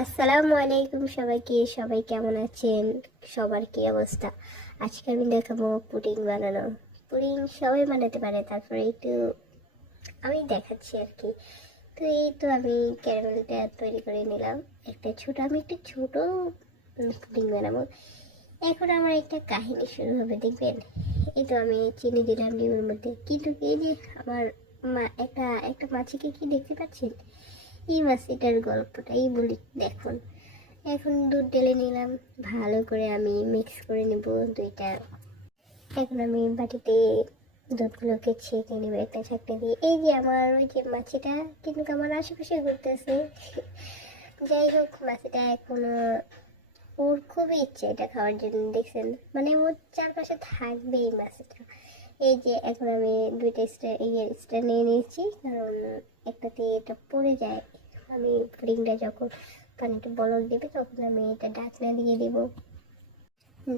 আসসালামু আলাইকুম সবাইকে, সবাই কেমন আছেন? সবার কি অবস্থা? আজকে আমি দেখাবো পুডিং বানানো। পুডিং সবাই বানাতে পারে, তারপরে একটু আমি দেখাচ্ছি আর কি। তো এই তো আমি ক্যারামেলটা তৈরি করে নিলাম। একটা ছোট, আমি একটা ছোট পুডিং বানাবো। এখন আমার একটা কাহিনী শুরু হবে, দেখবেন? এই তো আমি চিনি দিলাম ডিমের মধ্যে। কিন্তু এই যে আমার মা, একটা একটা মাছিকে কি দেখতে পাচ্ছেন? এই মাছিটার গল্পটাই বলি, দেখুন। এখন দুধ ঢেলে নিলাম, ভালো করে আমি মিক্স করে নেব দুইটা। এখন আমি বাটিতে দুধগুলোকে ছেঁকে নেব, একটা ছাকটা দিয়ে। এই যে আমার ওই যে মাছিটা, কিন্তু আমার আশেপাশে ঘুরতেছে। যাই হোক, মাছিটা এখনও, ওর খুবই ইচ্ছে এটা খাওয়ার জন্য, দেখছেন? মানে ওর চারপাশে থাকবে এই মাছটা। এই যে এখন আমি দুইটা স্টার ইয়ের স্টার নিয়ে নিয়েছি, কারণ একটাতে এটা পড়ে যায়। আমি পুডিংটা যখন পানিটা বলক দেবে, তখন আমি এটা ঢাকনা দিয়ে দেবো।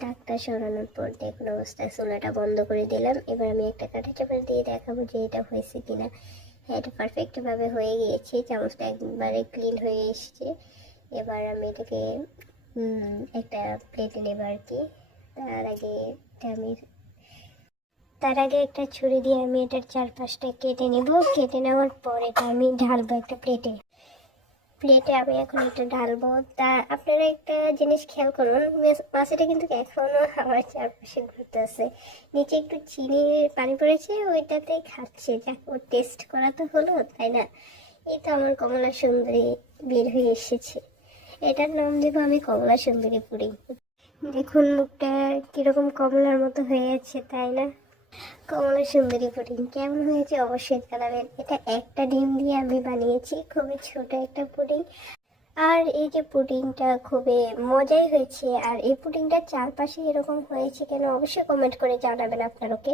ডাকটা সরানোর পর দেখুন অবস্থায় চুলাটা বন্ধ করে দিলাম। এবার আমি একটা কাঁটা চাপড় দিয়ে দেখাবো যে এটা হয়েছে কিনা। হ্যাঁ এটা পারফেক্টভাবে হয়ে গিয়েছে, চামচটা একবারে ক্লিন হয়ে এসছে। এবার আমি এটাকে একটা প্লেটে নেব আর কি। তার আগে এটা আমি তার আগে একটা ছুরি দিয়ে আমি এটার চারপাশটা কেটে নেব। কেটে নেওয়ার পর এটা আমি ঢালবো একটা প্লেটে প্লেটে আমি এখন এটা ঢালবো। তা আপনারা একটা জিনিস খেয়াল করুন মাছটা কিন্তু এখনও আমার চারপাশে ঘুরতেছে। নিচে একটু চিনি পানি পড়েছে ওইটাতেই খাচ্ছে। যাক ওর টেস্ট করা তো হলো, তাই না? এই তো আমার কমলা সুন্দরী বের হয়ে এসেছে। এটার নাম দেবো আমি কমলা সুন্দরী পুরি। দেখুন, মুখটা কীরকম কমলার মতো হয়ে আছে, তাই না? কমলা সুন্দরী পুডিং কেমন হয়েছে অবশ্যই জানাবেন। এটা একটা ডিম দিয়ে আমি বানিয়েছি, খুবই ছোট একটা পুডিং আর এই যে পুডিংটা খুবই মজাই হয়েছে, আর এই পুডিংটার চারপাশে এরকম হয়েছে কেন অবশ্যই কমেন্ট করে জানাবেন আপনার ওকে